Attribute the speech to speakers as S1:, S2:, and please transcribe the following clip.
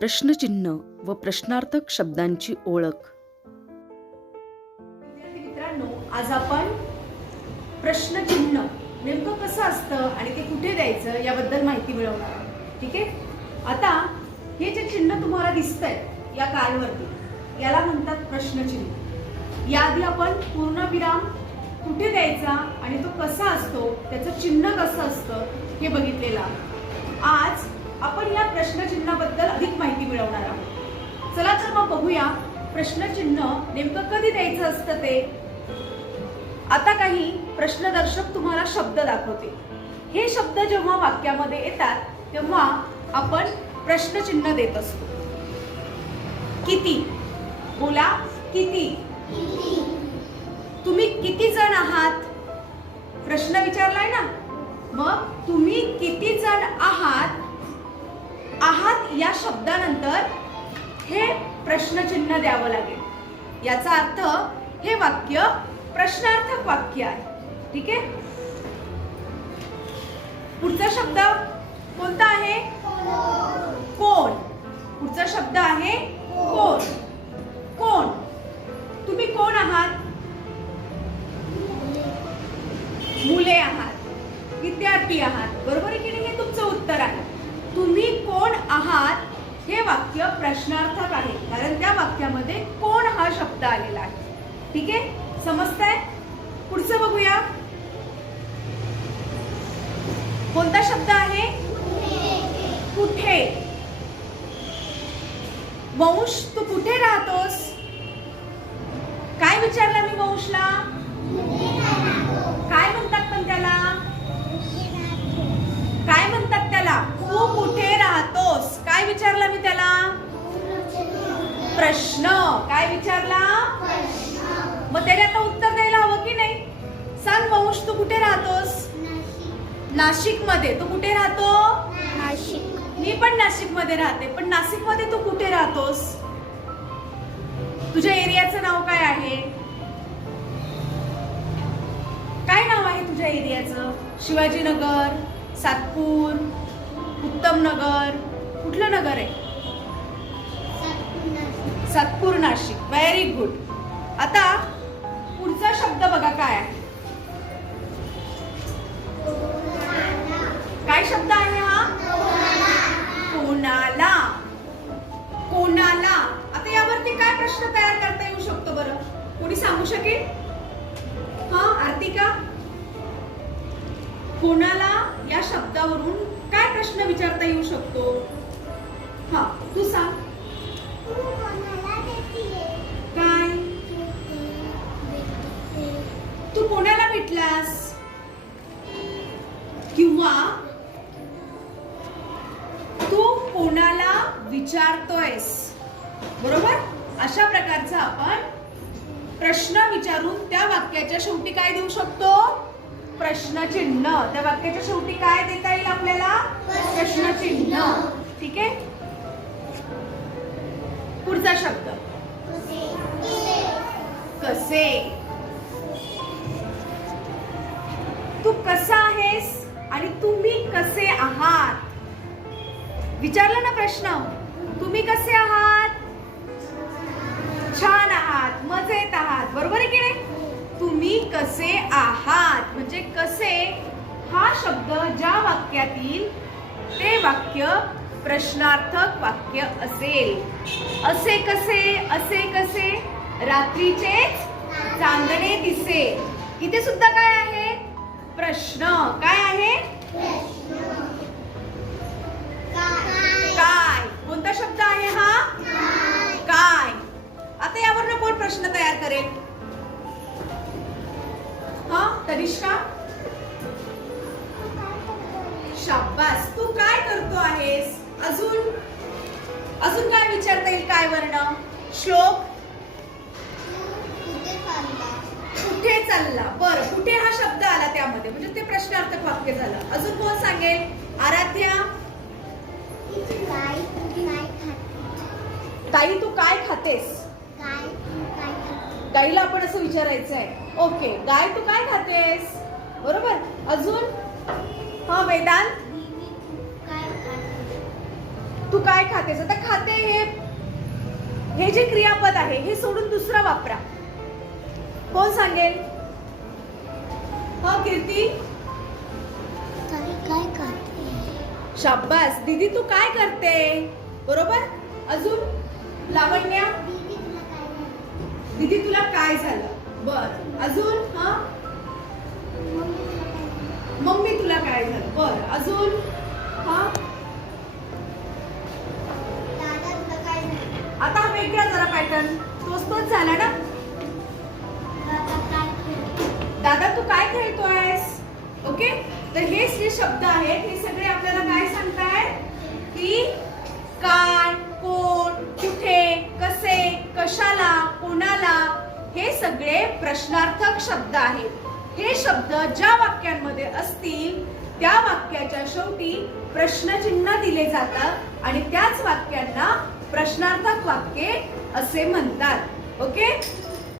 S1: प्रश्नचिन्ह व प्रश्नार्थक शब्दांची ओळख.
S2: मित्रांनो आज आपण प्रश्नचिन्ह नेमकं कसं असतं आणि ते कुठे द्यायचं याबद्दल माहिती मिळवणार आहोत. ठीक आहे? आता हे जे चिन्ह तुम्हाला दिसतंय या कार्डवरती याला म्हणतात प्रश्नचिन्ह. याआधी आपण पूर्णविराम कुठे द्यायचा आणि तो कसा असतो त्याचं चिन्ह कसं असतं हे बघितलेलं आज आपण या प्रश्नचिन्हाबद्दल अधिक माहिती मिळवणार आहोत. चला तर मग बघूया प्रश्नचिन्ह नेमकं कधी द्यायचं असतं ते? आता काही प्रश्नदर्शक तुम्हाला शब्द दाखवते हे शब्द जेव्हा वाक्यामध्ये येतात तेव्हा आपण प्रश्नचिन्ह देत असतो. किती? बोला किती? तुम्ही किती जण आहात? प्रश्न विचारलाय ना? मग तुम्ही किती जण आहात? आहात या शब्दानंतर हे प्रश्नचिन्ह द्यावं लागेल. याचा अर्थ हे वाक्य प्रश्नार्थक वाक्य आहे. ठीक आहे? पुढचा शब्द कोणता आहे? कोण. पुढचा शब्द आहे कोण. कोण. तुम्ही कोण आहात? मुले आहात. विद्यार्थी आहात. बरोबर आहे की नाही हे तुमचं उत्तर आहे तुम्ही कोण आहात हे वाक्य प्रश्नार्थक आहे. कारण त्या वाक्यामध्ये कोण हा शब्द आलेला आहे? ठीक आहे? समजतंय? पुढचं बघूया. कोणता शब्द आहे? कुठे? वंश तू कुठे राहतोस? काय विचारलं मी वंशला काय म्हणतात पण त्याला काय म्हणतात त्याला तू कुठे राहतोस काय विचारलं मी त्याला प्रश्न काय विचारला मग त्याने आता उत्तर द्यायला हवं की नाही वंश तू कुठे राहतोस? नाशिक. मध्ये तू कुठे राहतो?
S3: नाशिक.
S2: मी पण नाशिकमध्ये राहते. पण नाशिकमध्ये तू कुठे राहतोस? तुझ्या एरियाचं नाव काय आहे? काय नाव आहे तुझ्या एरियाचं? शिवाजीनगर सातपूर उत्तम नगर कुठलं नगर आहे? सातपूर नाशिक. व्हेरी गुड आता पुढचा शब्द बघा काय आहे. हा आर्तिका? कोणाला या शब्दावरून काय प्रश्न विचारता येऊ शकतो? हा तू सांग. काय? तू कोणाला भेटलास? किंवा तू कोणाला विचारतोयस? बरोबर? अशा प्रकारचा आपण प्रश्न विचारून त्या वाक्याच्या शेवटी काय देऊ शकतो? प्रश्नचिन्ह. त्या वाक्याच्या शेवटी काय देता येईल आपल्याला? प्रश्नचिन्ह. ठीक आहे? पुढचा शब्द. कसे? तू कसा आहेस आणि तुम्ही कसे आहात? विचारला ना प्रश्न? तुम्ही कसे आहात? बरोबर आहे की नाही? तुम्ही कसे आहात? म्हणजे कसे? हा शब्द ज्या वाक्यातील ते वाक्य प्रश्नार्थक वाक्य असेल. असे कसे? असे कसे? रात्रीचे चांदणे दिसे. इथे सुद्धा काय आहे? प्रश्न. काय आहे? तनिष्का? शाबास. तू काय करतो आहेस? अजून? अजून काय विचारता येईल काय वर्ण? श्लोक? कुठे चालला? बर कुठे हा शब्द आला त्यामध्ये? म्हणजे ते प्रश्नार्थक वाक्य झालं. अजून कोण सांगेल? आराध्या? ताई तू काय खातेस? गाईला आपण असं विचारायचं आहे ओके गाय तू काय खातेस? बरोबर? अजून? हा वेदांत? तू काय खातेस? आता खाते हे. हे जे क्रियापद आहे हे सोडून दुसरा वापरा. कोण सांगेल? हो कीर्ती
S3: काय करते?
S2: शाब्बास दीदी तू काय करते? बरोबर? अजून? लावण्या?
S3: दीदी तुला काय झालं?
S2: बर. अजून हा?
S3: मम्मी तुला काय झालं?
S2: बर. अजून हा?
S3: काय
S2: आता हा वेगळा जरा पॅटर्न तोच तोच झाला ना?
S3: दादा काय खेळतो
S2: दादा तू काय खेळतोयस? ओके? तर हे जे शब्द आहेत हे सगळे आपल्याला काय सगळे प्रश्नार्थक शब्द आहेत. हे शब्द ज्या वाक्यांमध्ये असतील त्या वाक्याच्या शेवटी प्रश्नचिन्ह दिले जातात आणि त्याच वाक्यांना प्रश्नार्थक वाक्ये असे म्हणतात. ओके?